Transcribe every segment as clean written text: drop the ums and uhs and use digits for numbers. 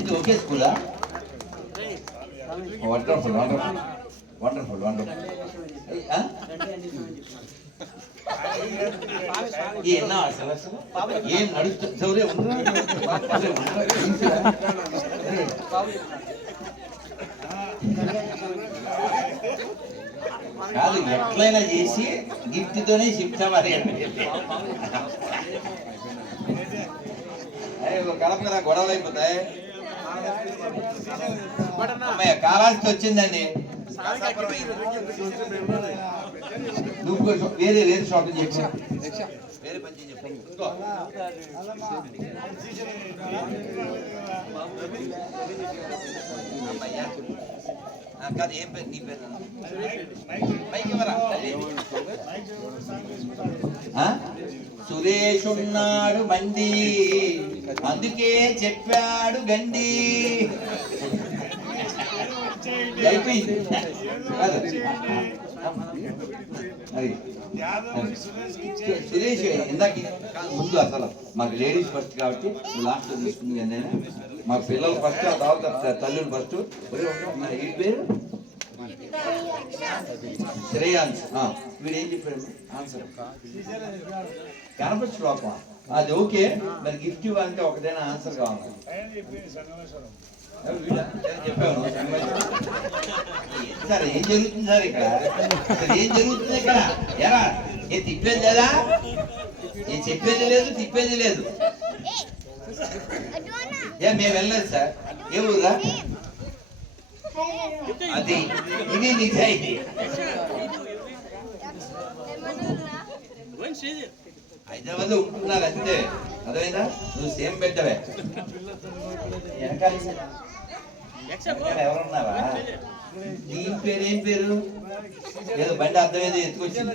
ఇది ఓకే స్కూలా? Wonderful wonderful wonderful wonderful. ఏనా అసలు ఏం నడుస్తుంది? సౌర్య కాదు, ఎట్లయినా చేసి గిఫ్ట్తోనే చెప్తామని కలప గొడవలు అయిపోతాయి. అమ్మాయి కాలానికి వచ్చిందండి. నువ్వు వేరే వేరే షాపింగ్ చెప్పు, వేరే పని చెప్పు. అమ్మయ్యా కాదు, ఏం పేరు నీ పేరు? సురేష్ ఉన్నాడు మండి, అందుకే చెప్పాడు గండి. అయిపోయింది అది. సురేష్ ఇందాక ముందు అసలు మాకు లేడీస్ ఫస్ట్ కాబట్టి లాస్ట్ తీసుకుంది కానీ మాకు పిల్లలు ఫస్ట్, ఆ తర్వాత తల్లులు ఫస్ట్. ఈ పేరు శ్రేయాన్స్. వీడు ఏం చెప్పాడు ఆన్సర్? గణపతి శ్లోకం. అది ఓకే, మరి గిఫ్ట్ ఇవ్వాలంటే ఒకటైనా ఆన్సర్ కావాలి. చెప్పాను సార్. ఏం జరుగుతుంది సార్ ఇక్కడ? ఏం జరుగుతుంది ఇక్కడ? ఎరా ఏ తిప్పేది లేదా? ఏ చెప్పేది లేదు, తిప్పేది లేదు. మేము వెళ్ళలేదు సార్. ఏ ఊరా అది? ఇది నిజాయితీ. హైదరాబాద్ లో ఉంటున్నారు అంతే, అదేనా? నువ్వు సేమ్ పెట్టవే. ఎవరున్నారా? దీని పేరు ఏం పేరు? ఏదో బండి అర్థమేదో ఎత్తుకొచ్చింది.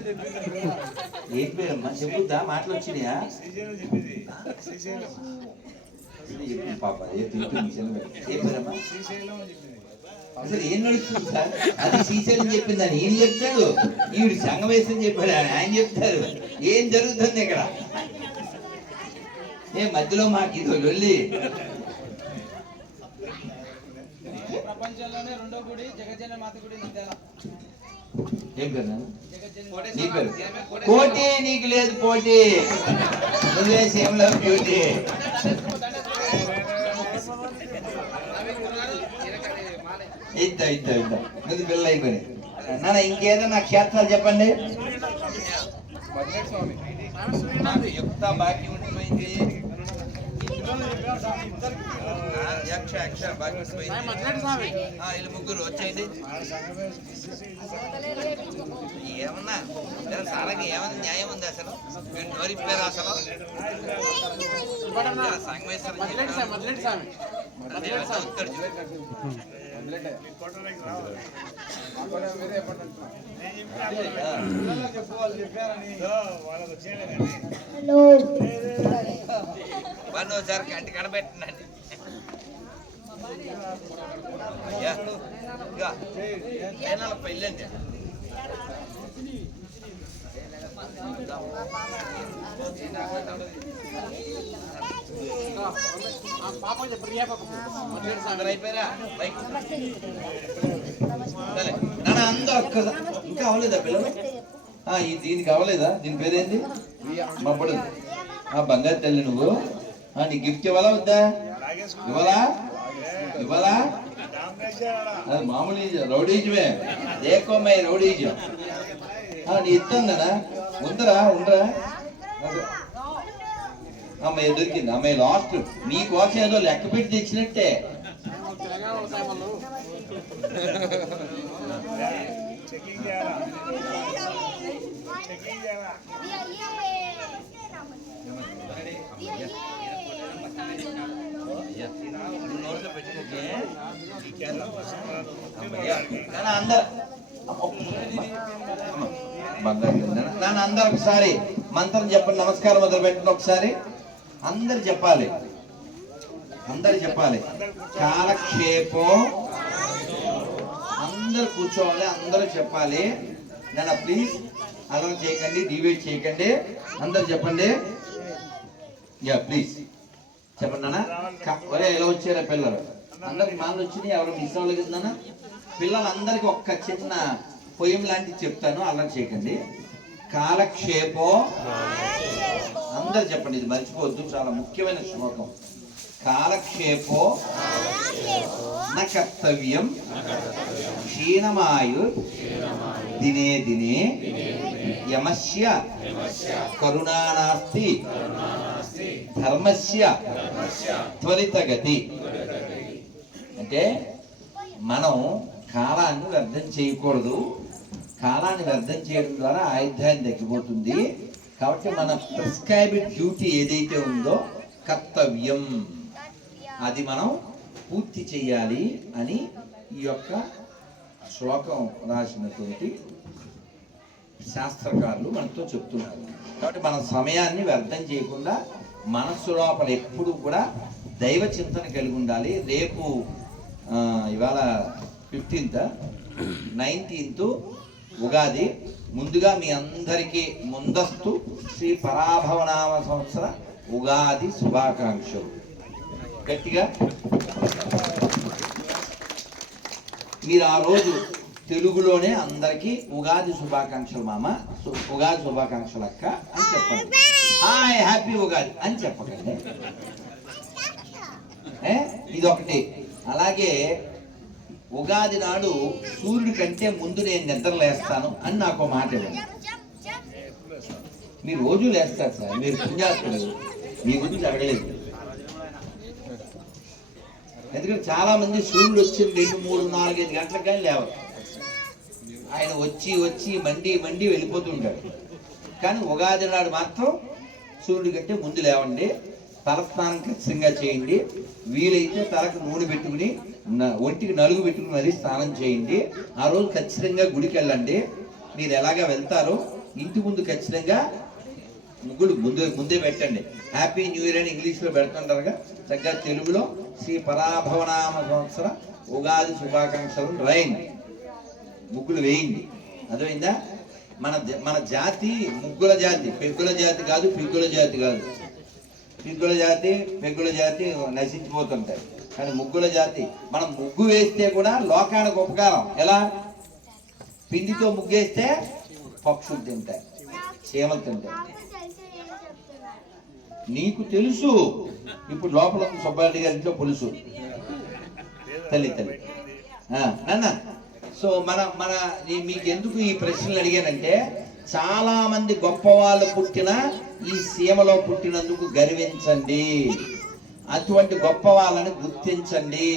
ఏం పేరమ్మా చెప్పుద్దా? మాటలు వచ్చినాయా? పాప ఏ పేరమ్మా? అసలు ఏం నడుస్తుంది సార్? అది శ్రీశైలం చెప్పిందని ఈయన చెప్తాడు, ఈవిడ సంగమేశం చెప్పాడు ఆయన చెప్తారు. ఏం జరుగుతుంది ఇక్కడ? ఏ మధ్యలో మాకు ఇది వెళ్ళి ప్రపంచంలోనే రెండో గుడి జగజ్జన మాత గుడి నంద్యాల. ఏం పేరు? నీ పేరు కోటి. నీకు లేదు పోటీ, నువ్వే సేమ్ లవ్ బ్యూటీ. ఇద్దా ఇద్దా ఇద్దా ముందు పిల్ల అయిపోయి. నాన్న ఇంకేదన్నా క్షేత్రాలు చెప్పండి. యుక్త బాకీ ఉండిపోయింది. వీళ్ళు ముగ్గురు వచ్చేయండి. ఏమన్నా సారంగా ఏమన్నా న్యాయం ఉంది అసలు? మీరు నోరిప్పారు అసలు? ఒకసారి కంటి కనబెట్టినండి. పెళ్ళండి అయిపోయారా? అందరూ ఇంకా అవ్వలేదా పిల్లలు? దీనికి అవ్వలేదా? దీని పేరేంటి? మమ్మడు బంగారు తల్లి. నువ్వు నీ గిఫ్ట్ ఇవ్వాలా వద్దా? ఇవ్వాలా ఇవ్వాలా? అది మామూలు రౌడీజమే, దేకోమై రౌడీజం. నీ ఇస్తుందనా? ఉందరా ఉండరా? అమ్మాయి దొరికింది. అమ్మాయి లాస్ట్ నీ కోసం ఏదో లెక్క పెట్టి తెచ్చినట్టే. అందరు ఒకసారి మంత్రం చెప్పండి. నమస్కారం మొదలు పెట్టండి. ఒకసారి అందరు చెప్పాలి, అందరు చెప్పాలి. కాలక్షేపం. అందరు కూర్చోవాలి, అందరూ చెప్పాలి. నాన్న ప్లీజ్ అలా చేయకండి, డివైడ్ చేయకండి. అందరు చెప్పండి. యా ప్లీజ్ చెప్పండి అన్న. ఒరే ఎలా వచ్చారా పిల్లలు అందరికి మాలు వచ్చినాయి, ఎవరు మిస్ అవ్వలేదు కదన్నా. పిల్లలందరికీ ఒక్క చిన్న పొయ్యం లాంటిది చెప్తాను, అలా చేయకండి. కాలక్షేపో, అందరు చెప్పండి, ఇది మర్చిపోవద్దు, చాలా ముఖ్యమైన శ్లోకం. కాలక్షేపో న కర్తవ్యం క్షీణమాయు దినే దినే యమస్య కరుణానాస్తి ధర్మస్య త్వరితగతి. అంటే మనం కాలాన్ని వ్యర్థం చేయకూడదు. కాలాన్ని వ్యర్థం చేయడం ద్వారా ఆయుధాన్ని తగ్గిపోతుంది. కాబట్టి మన ప్రిస్క్రైబ్డ్ డ్యూటీ ఏదైతే ఉందో కర్తవ్యం, అది మనం పూర్తి చేయాలి అని ఈ యొక్క శ్లోకం రాసినటువంటి శాస్త్రకారులు మనతో చెప్తున్నారు. కాబట్టి మన సమయాన్ని వ్యర్థం చేయకుండా మనస్సు లోపల ఎప్పుడు కూడా దైవ చింతన కలిగి ఉండాలి. రేపు ఇవాళ 15th, 19th ఉగాది. ముందుగా మీ అందరికీ ముందస్తు శ్రీ పరాభవనామ సంవత్సర ఉగాది శుభాకాంక్షలు. గట్టిగా మీరు ఆ రోజు తెలుగులోనే అందరికీ ఉగాది శుభాకాంక్షలు మామ, ఉగాది శుభాకాంక్షలు అక్క అని చెప్పండి. హాయ్ హ్యాపీ ఉగాది అని చెప్పకండి. ఇదొకటి. అలాగే ఉగాది నాడు సూర్యుడి కంటే ముందు నేను నిద్ర లేస్తాను అని నాకు మాట ఇవ్వండి. మీరు రోజు లేస్తారు సార్, మీరు పుణ్యాత్ములు, మీ గురించి అడగలేదు. ఎందుకంటే చాలా మంది సూర్యుడు వచ్చి 2, 3, 4, 5 గంటలకు కానీ లేవరు. ఆయన వచ్చి వచ్చి మండి వెళ్ళిపోతుంటాడు. కానీ ఉగాది నాడు మాత్రం సూర్యుడి కంటే ముందు లేవండి. తలస్నానం ఖచ్చితంగా చేయండి. వీలైతే తలకు నూనె పెట్టుకుని ఒంటికి నలుగు పెట్టుకుని మరీ స్నానం చేయండి. ఆ రోజు ఖచ్చితంగా గుడికి వెళ్ళండి. మీరు ఎలాగా వెళ్తారో ఇంటి ముందు ఖచ్చితంగా ముగ్గులు ముందే పెట్టండి. హ్యాపీ న్యూ ఇయర్ అని ఇంగ్లీష్లో పెడుతుంటారుగా, చక్కగా తెలుగులో శ్రీ పరాభవనామ సంవత్సర ఉగాది శుభాకాంక్షలు రాయండి, ముగ్గులు వేయండి. అర్థమైందా? మన జాతి ముగ్గుల జాతి, పెగ్గుల జాతి కాదు, పిగ్గుల జాతి కాదు. పిగ్గుల జాతి పెగ్గుల జాతి నశించిపోతుంటాయి. కానీ ముగ్గుల జాతి, మనం ముగ్గు వేస్తే కూడా లోకానికి ఉపకారం. ఎలా? పిండితో ముగ్గేస్తే పక్షులు తింటాయి, చీమలు తింటాయి. నీకు తెలుసు. ఇప్పుడు లోపల సుబ్బారెడ్డి గారి ఇంట్లో పులుసు తల్లి నాన్న. సో మన మీకు ఎందుకు ఈ ప్రశ్నలు అడిగానంటే, చాలా మంది గొప్ప వాళ్ళు పుట్టిన ఈ సీమలో పుట్టినందుకు గర్వించండి. అటువంటి గొప్ప వాళ్ళని గుర్తించండి,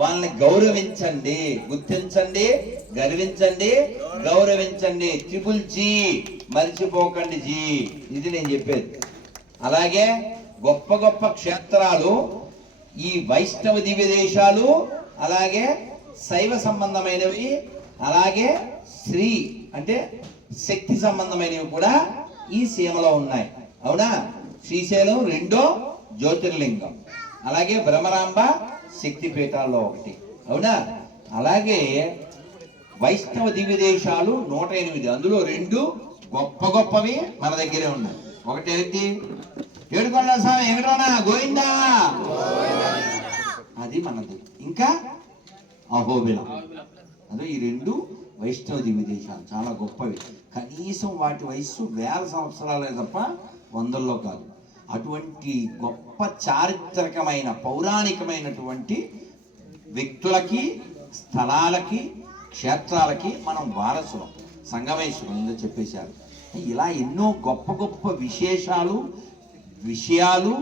వాళ్ళని గౌరవించండి. గుర్తించండి, గర్వించండి, గౌరవించండి. G మర్చిపోకండి. జీ ఇది నేను చెప్పేది. అలాగే గొప్ప గొప్ప క్షేత్రాలు, ఈ వైష్ణవ దివ్య దేశాలు, అలాగే శైవ సంబంధమైనవి, అలాగే శ్రీ అంటే శక్తి సంబంధమైనవి కూడా ఈ సీమలో ఉన్నాయి. అవునా? శ్రీశైలం 2వ జ్యోతిర్లింగం, అలాగే భ్రమరాంబ శక్తి పీఠాల్లో ఒకటి. అవునా? అలాగే వైష్ణవ దివ్య దేశాలు 108, అందులో 2 గొప్పవి మన దగ్గరే ఉన్నాయి. ఒకటి ఏడుకొండల స్వామి వెంకటరమణ గోవిందా, అది మనది. ఇంకా అహోబిలం, అదో ఈ 2 వైష్ణవ దివ్య దేశాలు చాలా గొప్పవి. కనీసం వాటి వయస్సు 1000 సంవత్సరాలే తప్ప 100లో కాదు. అటువంటి గొప్ప చారిత్రకమైన పౌరాణికమైనటువంటి వ్యక్తులకి, స్థలాలకి, క్షేత్రాలకి మనం వారసులం, సంగమేశ్వరం ఇందో చెప్పేశారు. ఇలా ఎన్నో గొప్ప గొప్ప విషయాలు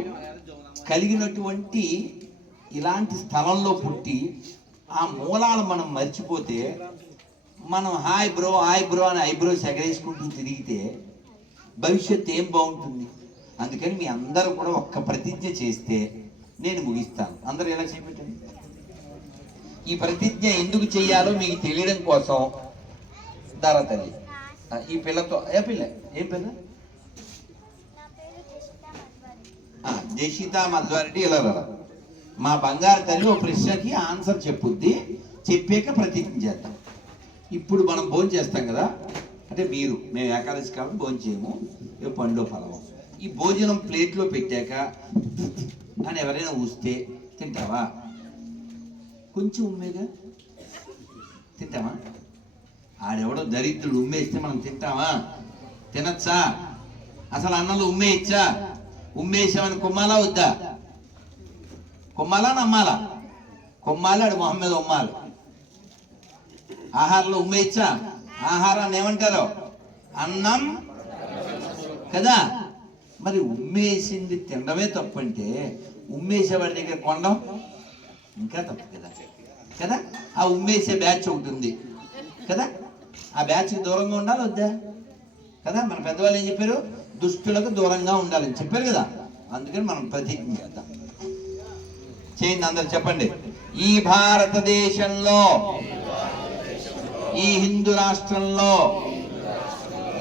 కలిగినటువంటి ఇలాంటి స్థలంలో పుట్టి ఆ మూలాలు మనం మర్చిపోతే, మనం హాయ్ బ్రో అని ఐబ్రోస్ ఎగరేసుకుంటూ తిరిగితే భవిష్యత్తు ఏం బాగుంటుంది? అందుకని మీ అందరూ కూడా ఒక్క ప్రతిజ్ఞ చేస్తే నేను ముగిస్తాను. అందరూ ఎలా చేపెట్టండి. ఈ ప్రతిజ్ఞ ఎందుకు చేయాలో మీకు తెలియడం కోసం దారా తల్లి ఈ పిల్లతో ఏం పిల్ల జషిత మధ్వారెడ్డి ఇలా మా బంగారు తల్లి ఓ ప్రశ్నకి ఆన్సర్ చెప్పుద్ది. చెప్పాక ప్రతిజ్ఞ చేద్దాం. ఇప్పుడు మనం భోజనం చేస్తాం కదా, అంటే మేము ఏకాదశి కాబట్టి భోజనం చేయము, పండు ఫలము. ఈ భోజనం ప్లేట్లో పెట్టాక అని ఎవరైనా ఊస్తే తింటావా? కొంచెం ఉమ్మేగా తింటావా? ఆడెవడో దరిద్రుడు ఉమ్మేస్తే మనం తింటావా? తినచ్చా? అసలు అన్నంలో ఉమ్మేయచ్చా? ఉమ్మేసామని కొమ్మాలా వద్దా? కొమ్మాలా నమ్మాలా? కొమ్మాలి, ఆడు మొహం మీద ఉమ్మాలి. ఆహారంలో ఉమ్మేయచ్చా? ఆహారాన్ని ఏమంటారు? అన్నం కదా. మరి ఉమ్మేసింది తినడమే తప్పంటే ఉమ్మేసేవాడి దగ్గర కొనడం ఇంకా తప్పు కదా. కదా, ఆ ఉమ్మేసే బ్యాచ్ ఒకటి ఉంది కదా, ఆ బ్యాచ్కి దూరంగా ఉండాలి వద్దా? కదా, మన పెద్దవాళ్ళు ఏం చెప్పారు? దుష్టులకు దూరంగా ఉండాలని చెప్పారు కదా. అందుకని మనం ప్రతిజ్ఞ చేద్దాం. చేయండి అందరు చెప్పండి. ఈ భారతదేశంలో, ఈ హిందూ రాష్ట్రంలో,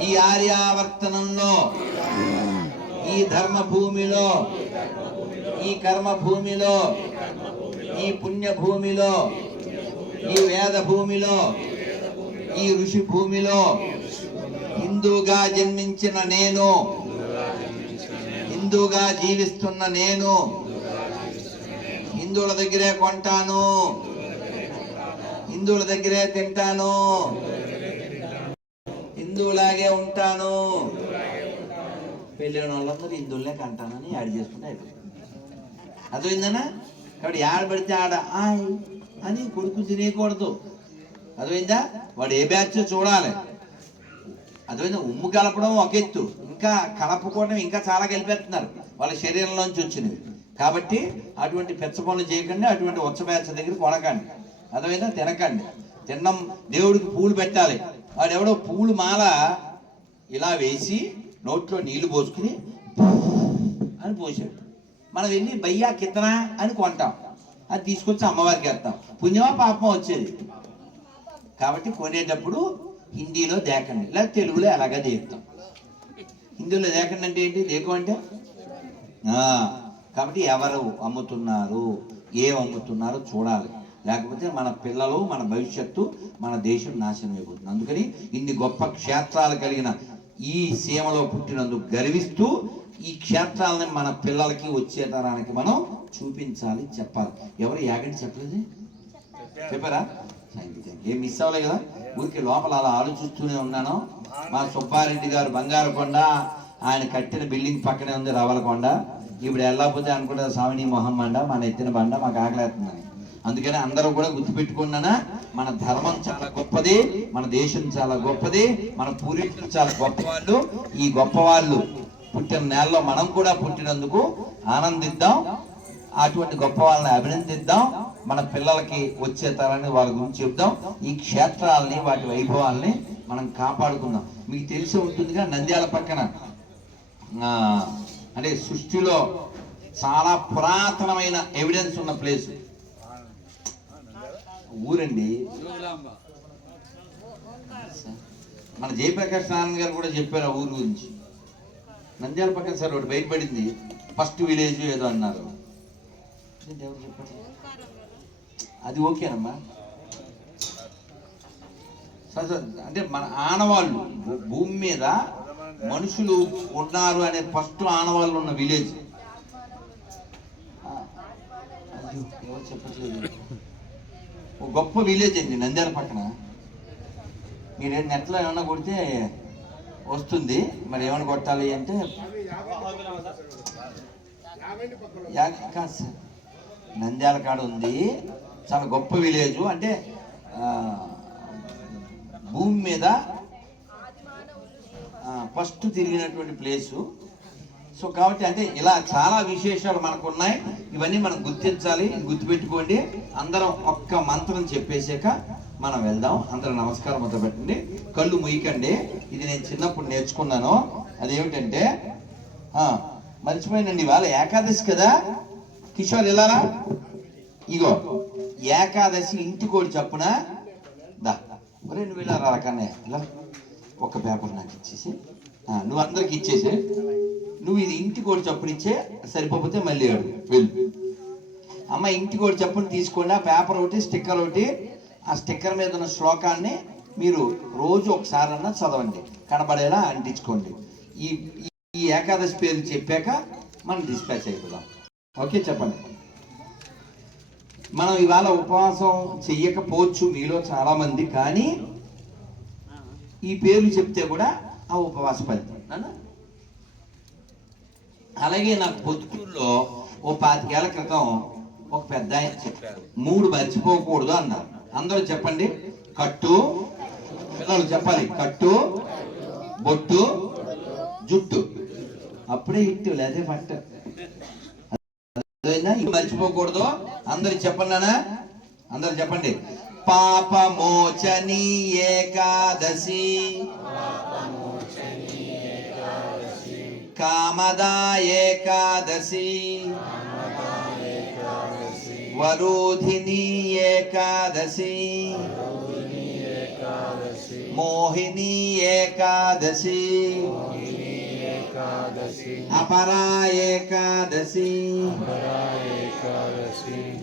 ఈ ఆర్యావర్తనంలో, ఈ ధర్మ భూమిలో, ఈ కర్మ భూమిలో, ఈ పుణ్య భూమిలో, ఈ వేద భూమిలో, ఈ ఋషి భూమిలో హిందూగా జన్మించిన నేను, హిందూగా జీవిస్తున్న నేను హిందువుల దగ్గరే కొంటాను, హిందువుల దగ్గరే తింటాను, హిందువులాగే ఉంటాను. పెళ్ళిన వాళ్ళందరూ హిందువులనే కంటానని యాడ్ చేసుకుంటే అయిపోతుంది. అర్థమైందనా? కాబట్టి యాడ పడితే ఆడ ఆయ్ అని కొడుకు తినేయకూడదు. అర్థమైందా? వాడు ఏ బ్యాచ్ చూడాలి. అర్థమైందా? ఉమ్ము కలపడం ఒక ఎత్తు, ఇంకా కలపకోవడం ఇంకా చాలా కలిపేస్తున్నారు వాళ్ళ శరీరంలోంచి వచ్చినవి. కాబట్టి అటువంటి పెచ్చ పనులు చేయకండి, అటువంటి ఉచ్చ బ్యాచ్ దగ్గర కొనకండి. అర్థమైందా? తినకండి. తిన్నం దేవుడికి పూలు పెట్టాలి. వాడు ఎవడో పూలు మాల ఇలా వేసి నోట్లో నీళ్లు పోసుకుని అని పోసాడు. మనం వెళ్ళి బయ్యా కితనా అని కొంటాం, అది తీసుకొచ్చి అమ్మవారికి వేస్తాం. పుణ్యమా పాపమా వచ్చేది. కాబట్టి కొనేటప్పుడు హిందీలో దేకండి, లేదా తెలుగులో ఎలాగా దేకుతాం. హిందీలో దేకండి అంటే ఏంటి? దేకం అంటే కాబట్టి ఎవరు అమ్ముతున్నారు, ఏం అమ్ముతున్నారో చూడాలి. లేకపోతే మన పిల్లలు, మన భవిష్యత్తు, మన దేశం నాశనం అయిపోతుంది. అందుకని ఇన్ని గొప్ప క్షేత్రాలు కలిగిన ఈ సీమలో పుట్టినందుకు గర్విస్తూ ఈ క్షేత్రాలని మన పిల్లలకి వచ్చే తరానికి మనం చూపించాలి, చెప్పాలి. ఎవరు యాగంటి చెప్పలేదు? చెప్పారా? ఏం మిస్ అవ్వలే కదా. ఊరికి లోపల అలా ఆలోచిస్తూనే ఉన్నాను. మా సుబ్బారెడ్డి గారు బంగారకొండ, ఆయన కట్టిన బిల్డింగ్ పక్కనే ఉంది రవలకొండ. ఇప్పుడు వెళ్ళకపోతే అనుకుంటారు స్వామిని మొహం బండ, మన ఎత్తిన బండ, మాకు ఆకలేస్తుందని. అందుకని అందరూ కూడా గుర్తుపెట్టుకున్నానా, మన ధర్మం చాలా గొప్పది, మన దేశం చాలా గొప్పది, మన పూర్వీకులు చాలా గొప్పవాళ్ళు. ఈ గొప్పవాళ్ళు పుట్టిన నేలలో మనం కూడా పుట్టినందుకు ఆనందిద్దాం, అటువంటి గొప్ప వాళ్ళని అభినందిద్దాం, మన పిల్లలకి వచ్చే తరాన్ని వాళ్ళ గురించి చెప్దాం. ఈ క్షేత్రాలని, వాటి వైభవాల్ని మనం కాపాడుకుందాం. మీకు తెలిసి ఉంటుందిగా, నంద్యాల పక్కన అంటే సృష్టిలో చాలా పురాతనమైన ఎవిడెన్స్ ఉన్న ప్లేస్ ఊరండి. మన జయప్రకాష్ నారాయణ గారు కూడా చెప్పారు ఆ ఊరు గురించి. నంద్యాల పక్కన సార్ ఒకటి బయటపడింది, ఫస్ట్ విలేజ్ ఏదో అన్నారు. ఎవరు చెప్పారు? అది ఓకేనమ్మా. అంటే మన ఆనవాళ్ళు, భూమి మీద మనుషులు ఉన్నారు అనే ఫస్ట్ ఆనవాళ్ళు ఉన్న విలేజ్. ఎవరు చెప్పట్లేదు. ఒక గొప్ప విలేజ్ అండి నంద్యాల పక్కన. మీరు నెట్లో ఏమన్నా కొడితే వస్తుంది. మరి ఏమైనా కొట్టాలి అంటే కాదు సార్, నంద్యాల కాడ ఉంది, చాలా గొప్ప విలేజ్. అంటే భూమి మీద ఫస్ట్ తిరిగినటువంటి ప్లేసు. సో కాబట్టి అంటే ఇలా చాలా విశేషాలు మనకు ఉన్నాయి. ఇవన్నీ మనం గుర్తించాలి, గుర్తుపెట్టుకోండి. అందరం ఒక్క మంత్రం చెప్పేసాక మనం వెళ్దాం. అందరూ నమస్కారం మొదలు పెట్టండి, కళ్ళు ముయ్యకండి. ఇది నేను చిన్నప్పుడు నేర్చుకున్నాను. అదేమిటంటే మర్చిపోయినండి, ఇవాళ ఏకాదశి కదా. కిషోర్ ఇలారా, ఇగో ఏకాదశి ఇంటికోటి చప్పున దా. ఒరే నువ్వు ఇలా రాకనే ఇలా ఒక పేపర్ నాకు ఇచ్చేసి, నువ్వు అందరికి ఇచ్చేసే. నువ్వు ఇది ఇంటికోటి చప్పున ఇచ్చే, సరిపోతే మళ్ళీ అడుగు వెళ్ళు. అమ్మ ఇంటికోటి చప్పున తీసుకోండి. ఆ పేపర్ ఒకటి, స్టిక్కర్ ఒకటి. ఆ స్టిక్కర్ మీద ఉన్న శ్లోకాన్ని మీరు రోజు ఒకసారన్నా చదవండి, కనబడేలా అంటించుకోండి. ఈ ఈ ఏకాదశి పేరు చెప్పాక మనం డిస్పాచ్ అయిపోదాం. ఓకే, చెప్పండి. మనం ఇవాళ ఉపవాసం చెయ్యకపోవచ్చు మీలో చాలా మంది, కానీ ఈ పేర్లు చెప్తే కూడా ఆ ఉపవాస ఫలితం. అలాగే నాకు పొద్దుటూరులో ఓ 25 ఏళ్ల క్రితం ఒక పెద్ద ఆయన చెప్పారు, 3 మర్చిపోకూడదు అన్నారు. అందరూ చెప్పండి. కట్టు, పిల్లలు చెప్పాలి, కట్టు, బొట్టు, జుట్టు. అప్పుడే హిట్, లేదే పట్ట. మర్చిపోకూడదు. అందరు చెప్పండి, అందరు చెప్పండి. పాపమోచని ఏకాదశి, కామదా ఏకాదశి, వరోధిని ఏకాదశి, మోహిని ఏకాదశి, అపరా ఏకాదశి,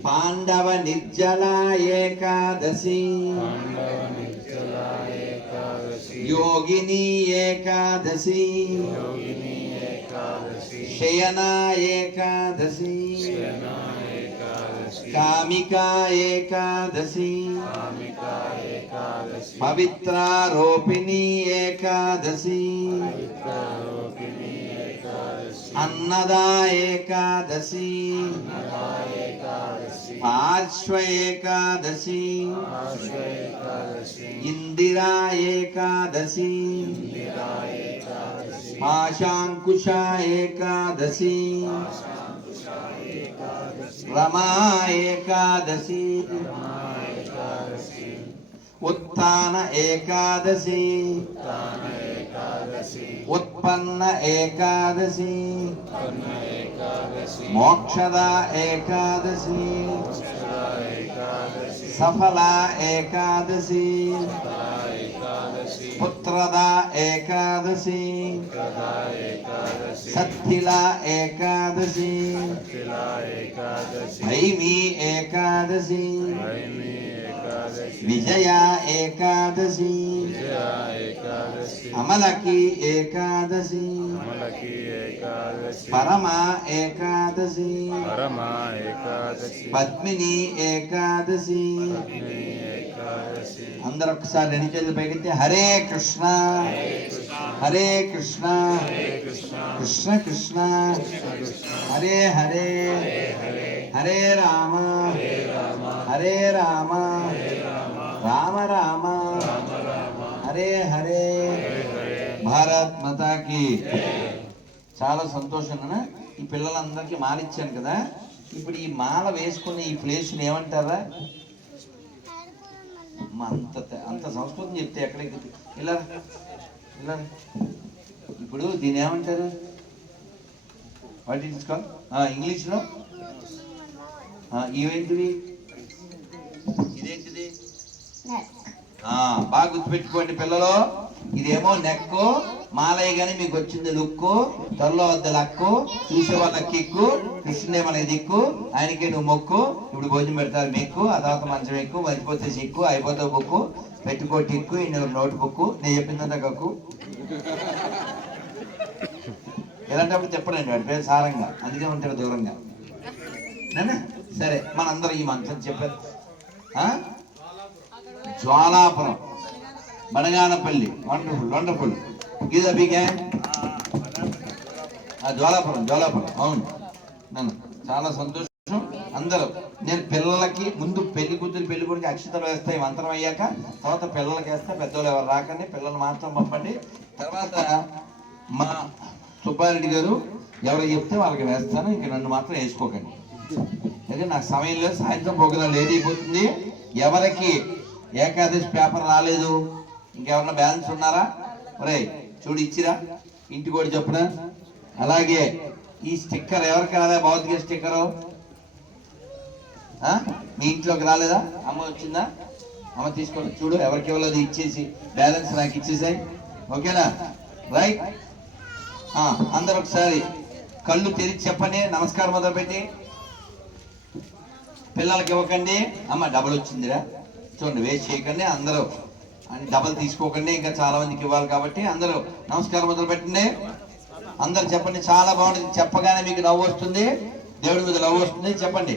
పాండవ నిర్జల ఏకాదశి, యోగిని ఏకాదశి, శయన ఏకాదశి, కామికా ఏకాదశి, పవిత్రారోపిణి ఏకాదశి, అన్నదా ఏకాదశి, పార్శ్వ ఏకాదశి, ఇందిరా ఏకాదశి, పాశాంకుశ ఏకాదశి, రమా ఏకాదశి, ఉత్థాన ఏకాదశి, ఉత్పన్న ఏకాదశి, మోక్షద ఏకాదశి, సఫల ఏకాదశి, పుత్రద ఏకాదశి, సత్తిల ఏకాదశి, భైమి ఏకాదశి, విజయ ఏకాదశి, అమలకి ఏకాదశి, పరమ ఏకాదశి, పద్మిని ఏకాదశి. అందరూ ఒకసారి 2 చేతులు పైకెత్తి హరే కృష్ణ హరే కృష్ణ కృష్ణ కృష్ణ హరే హరే హరే రామ హరే రామ రామ రామ హరే హరే. భారత్ మాతాకి. చాలా సంతోషంగా ఈ పిల్లలందరికీ మాల ఇచ్చాను కదా. ఇప్పుడు ఈ మాల వేసుకునే ఈ ప్లేస్ని ఏమంటారా? అంత అంత సంస్కృతం చెప్తే ఎక్కడికి ఇలా ఇలా. ఇప్పుడు దీని ఏమంటారు? వాట్ ఇస్ కాల్ ఇంగ్లీష్లో? ఇవేంటిది? ఇదేంటిది? బాగా గుర్తుపెట్టుకోండి పిల్లలు. ఇదేమో నెక్కు, మాలయ్య గాని మీకు వచ్చింది లుక్కు, త్వరలో వద్ద లక్కు, చూసే వాళ్ళకి కిక్కు, కృష్ణుడే మనకి దిక్కు, ఆయనకే నువ్వు మొక్కు. ఇప్పుడు భోజనం పెడతారు మీకు, ఆ తర్వాత మంచం ఎక్కువ, మర్చిపోతే సిక్కు, అయిపోతే బుక్కు, పెట్టుకో టిక్కు, ఇన్ని నోటు బుక్కు, నేను చెప్పిందంతా కక్కు. ఇలాంటప్పుడు చెప్పడండి వాడి పేరు సారంగా, అందుకే ఉంటాడు దూరంగా. సరే, మనందరం ఈ మంత్రం చెప్పారు. Jwalapuram, Banaganapalle, wonderful wonderful. గీత బీగా జ్వాలాపురం అవును. నన్ను చాలా సంతోషం. అందరూ నేను పిల్లలకి ముందు పెళ్లి కూతురు పెళ్లి కొడుకు అక్షతలు వేస్తాయి మంత్రం అయ్యాక, తర్వాత పిల్లలకి వేస్తే పెద్దోళ్ళు ఎవరు రాకండి, పిల్లలు మాత్రం పంపండి. తర్వాత మా సుబ్బారెడ్డి గారు ఎవరు చెప్తే వాళ్ళకి వేస్తాను, ఇంక నన్ను మాత్రం వేసుకోకండి. అయితే నాకు సమయం లేదు, సాయంత్రం ప్రోగ్రాం లేట్ అయిపోతుంది. ఎవరికి ఏకాదశి పేపర్ రాలేదు, ఇంకెవరన్నా బ్యాలెన్స్ ఉన్నారా? ఒరే చూడు, ఇచ్చిరా ఇంటికి కూడా చెప్పున. అలాగే ఈ స్టిక్కర్ ఎవరికి రాలే? భౌతిక స్టిక్కరు మీ ఇంట్లోకి రాలేదా? అమ్మ వచ్చిందా? అమ్మ తీసుకోండి. చూడు, ఎవరికి ఇవ్వలేదు ఇచ్చేసి బ్యాలెన్స్ నాకు ఇచ్చేసాయి. ఓకేనా? రైట్. అందరు ఒకసారి కళ్ళు తెరిచి చెప్పండి, నమస్కారం మొదలుపెట్టి. పిల్లలకి ఇవ్వకండి. అమ్మ డబుల్ వచ్చిందిరా, చూడండి, వేస్ట్ చేయకండి. అందరూ డబల్ తీసుకోకండి, ఇంకా చాలా మందికి ఇవ్వాలి కాబట్టి అందరూ నమస్కారం మొదలు పెట్టండి. అందరు చెప్పండి, చాలా బాగుంటుంది. చెప్పగానే మీకు నవ్వు వస్తుంది, దేవుడి మీద నవ్వు వస్తుంది. చెప్పండి,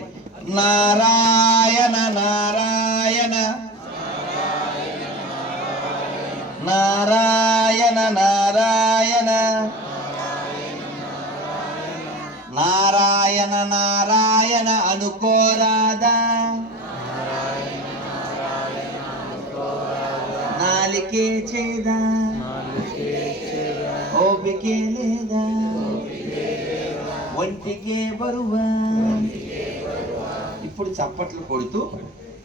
నారాయణ నారాయణ నారాయణ నారాయణ నారాయణ నారాయణ అనుకోరాదా, నాలికే చేదా, ఓపికే లేదా, ఒంటికే బరువా. ఇప్పుడు చప్పట్లు కొడుతూ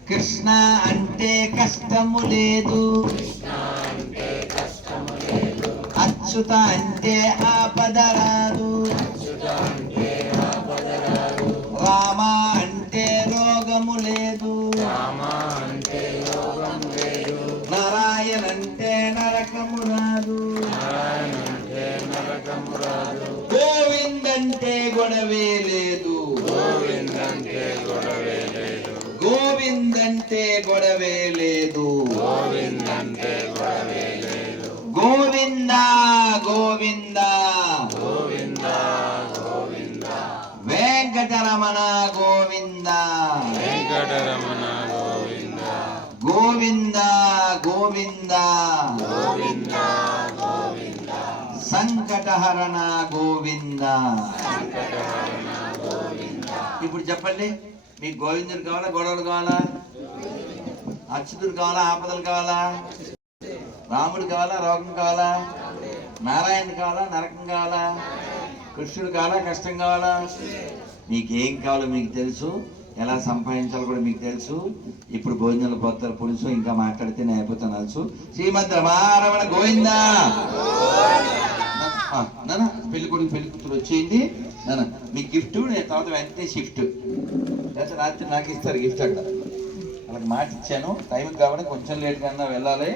కృష్ణ అంటే కష్టము లేదు, అచ్యుత అంటే ఆపద రాదు, రామ అంటే రోగము లేదు, నారాయణ అంటే నరకము రాదు, గోవింద్ అంటే గొడవే లేదు, గోవింద్ అంటే గొడవే లేదు, గోవింద గోవింద వెంకటరమణ గోవింద, గోవింద గోవింద సంకటహరణ గోవింద. ఇప్పుడు చెప్పండి, మీకు గోవిందుడు కావాలా, గొడవలు కావాలా, అచ్యుతుడు కావాలా, ఆపదలు కావాలా, రాముడు కావాలా, రోగం కావాలా, నారాయణ కావాలా, నరకం కావాలా, కృష్ణుడు కావాలా, కష్టం కావాలా? మీకేం కావాలో మీకు తెలుసు, ఎలా సంపాదించాలో కూడా మీకు తెలుసు. ఇప్పుడు భోజనాలు పోతారు పులుసు, ఇంకా మాట్లాడితే నేను అయిపోతాను తెలుసు. శ్రీమద్ రమారమణ గోవిందా. నాన్న పెళ్లి కొడుకు పెళ్లి కూతురు వచ్చేయండి నాన్న, మీ గిఫ్ట్ నేను తర్వాత వెంటనే షిఫ్ట్, లేకపోతే రాత్రి నాకు ఇస్తారు గిఫ్ట్ అక్కడ. వాళ్ళకి మాట ఇచ్చాను, టైంకి కాబట్టి కొంచెం లేట్గా వెళ్ళాలి.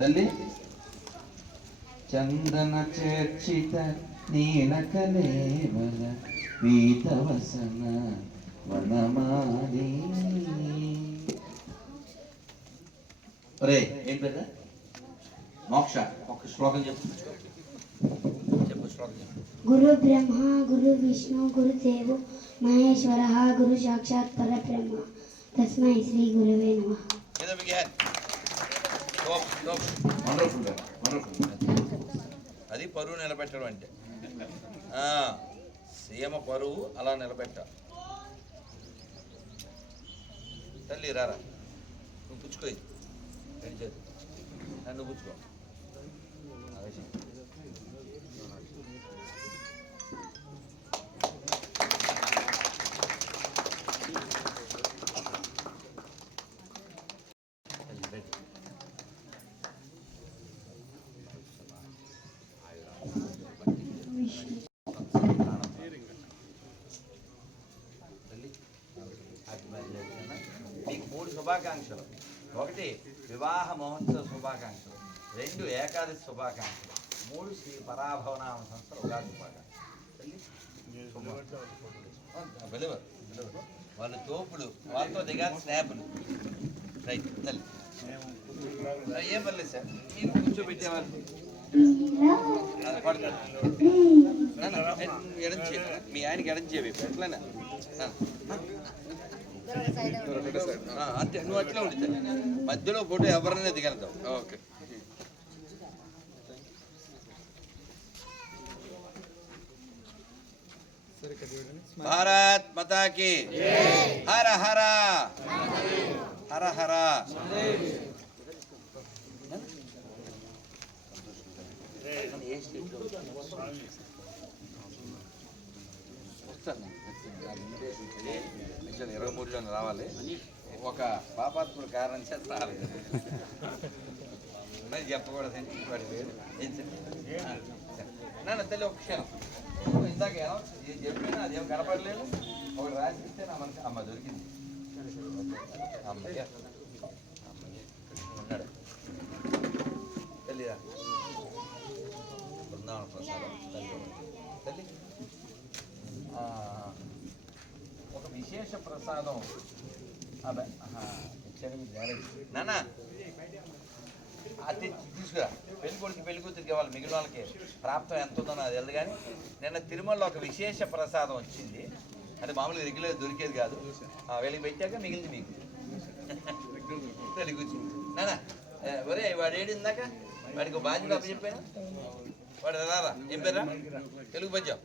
తల్లి చందన చర్చిత నీలకలేవల పీతవసన వనమాలి. అరే ఏం పెద్ద మోక్ష ఒక శ్లోకం చెప్పు, శ్లోకం చెప్పు. గురు బ్రహ్మ గురు విష్ణు గురు దేవో మహేశ్వర గురు సాక్షాత్ పరబ్రహ్మ తస్మై శ్రీ గురువే నమః. అది పరువు నిలబెట్టడం అంటే, సీమ పరువు అలా నిలబెట్ట. తల్లి రారా, నువ్వు పుచ్చుకో, రెండు చేతి నన్ను పుచ్చుకో. మీకు 3 శుభాకాంక్షలు. 1 వివాహ మహోత్సవ శుభాకాంక్షలు, 2 ఏకాదశి శుభాకాంక్షలు, 3 శ్రీ పరాభవనామ సంస్థ ఉగాది శుభాకాంక్షలు. వాళ్ళు తోపులు, వాళ్ళతో దిగాలి స్నాపులు. రైట్ తల్లి, ఏం పర్లేదు సార్, మీరు కూర్చోబెట్టేవాళ్ళు మీ ఆయనకి ఎడం చేయవి ఎట్లనా అంతే, నువ్వు అట్లా ఉండి మధ్యలో ఫోటో ఎవరైనా దిగలుగుతావు. ఓకే. భారత్ మాతాకి హర హర హర హర. వస్తాను 23లో రావాలి. ఒక పాపాత్ముడు కారణం చేత రాలేదు, చెప్పకూడదండి. నాన్న తల్లి ఒక క్షణం, ఇందాక ఏం చెప్పినా అదేం కనపడలేదు. ఒకటి రాసిస్తే నా మనకి అమ్మ దొరికింది. అమ్మయ్య ఉన్నాడు తల్లిరా, బృందావన ప్రసాదం తల్లి. ఒక విశేష ప్రసాదం నాన్న అది తీసుకురా. పెళ్లి కొడుకు పెళ్లి కూతురికి ఇవ్వాలి, మిగిలిన వాళ్ళకి ప్రాప్తం ఎంత ఉందో నాకు తెలియదు. కానీ నిన్న తిరుమలలో ఒక విశేష ప్రసాదం వచ్చింది. అది మామూలుగా రెగ్యులర్ దొరికేది కాదు. వీళ్ళకి పెట్టాక మిగిలింది మీకు. పెళ్లి కూర్చుంది నానా, ఒరే వాడు ఏడిందాక వాడికి బాధ్యత అప్ప చెప్పాను. వాడు రారా చెప్పారా తెలుగు పద్యం.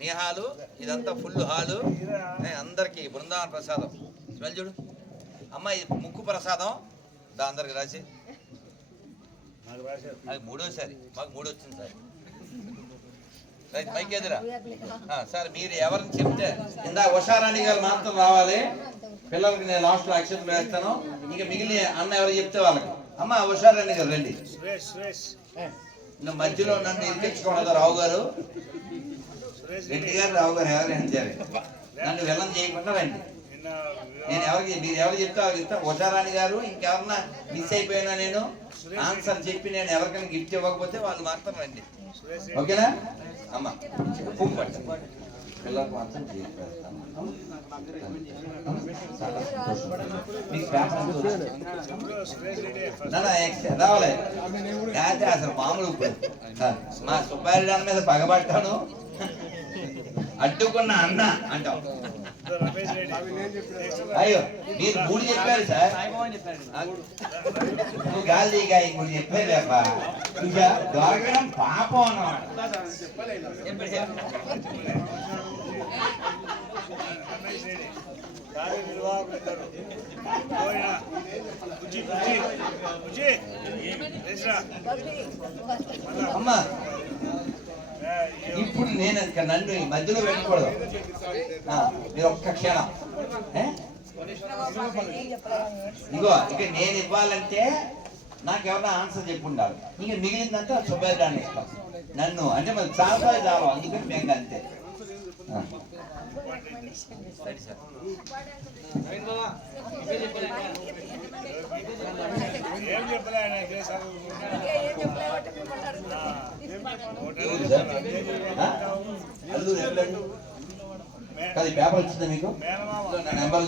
నిహాలు ఇదంతా ఫుల్ హాలు, అందరికి బృందావన ప్రసాదం. స్మెల్ చూడు అమ్మ, ఇది ముక్కు ప్రసాదం. అందరికి రాసి అది మూడోసారి, మాకు మూడు వచ్చింది సార్. రైట్ మైక్ ఎదురా సార్. మీరు ఎవరిని చెప్తే ఇందా ఉషారాణి గారు మాత్రం రావాలి. పిల్లలకి నేను లాస్ట్లో అక్షరం వేస్తాను. ఇంకా మిగిలిన అన్న ఎవరు చెప్తే వాళ్ళకి. అమ్మ ఉషారాణి గారు రండి. మధ్యలో నన్ను ఇరికించుకోవడం రావు గారు, రెడ్డి గారు, రావు గారు ఎవరైనా సరే నన్ను వెళ్ళం చేయకుండా రండి. నేను ఎవరికి మీరు ఎవరు చెప్తే వాళ్ళకి ఇస్తాను. ఉషారాణి గారు ఇంకెవరన్నా మిస్ అయిపోయినా నేను ఆన్సర్ చెప్పి నేను ఎవరికైనా గిఫ్ట్ ఇవ్వకపోతే వాళ్ళు మాత్రం రండి. ఓకేనా అమ్మ? పువ్వు పట్టండి పిల్లలకు మాత్రం రావాలి. అయితే అసలు మామూలు మా సుబ్బారెడ్డి మీద పగబట్టాను, అడ్డుకున్న అన్న అంటాం. అయ్యో మీరు మూడు చెప్పారు సార్, నువ్వు గాలి మూడు చెప్పారు లేపా. ఇంకా దొరకడం పాపం అన్నమాట. అమ్మా ఇప్పుడు నేను నన్ను ఈ మధ్యలో పెట్టకూడదు. మీరు ఒక్క క్షణం ఇగో ఇక నేను ఇవ్వాలంటే నాకు ఎవరైనా ఆన్సర్ చెప్పి ఉండాలి. ఇంకా మిగిలిందంటే సుబ్బేదాన్ని ఇస్తాం. నన్ను అంటే మరి చాలా చాలు, అందుకని మేము అంతే. అది పేపర్ వచ్చిందా మీకు? నా నెంబర్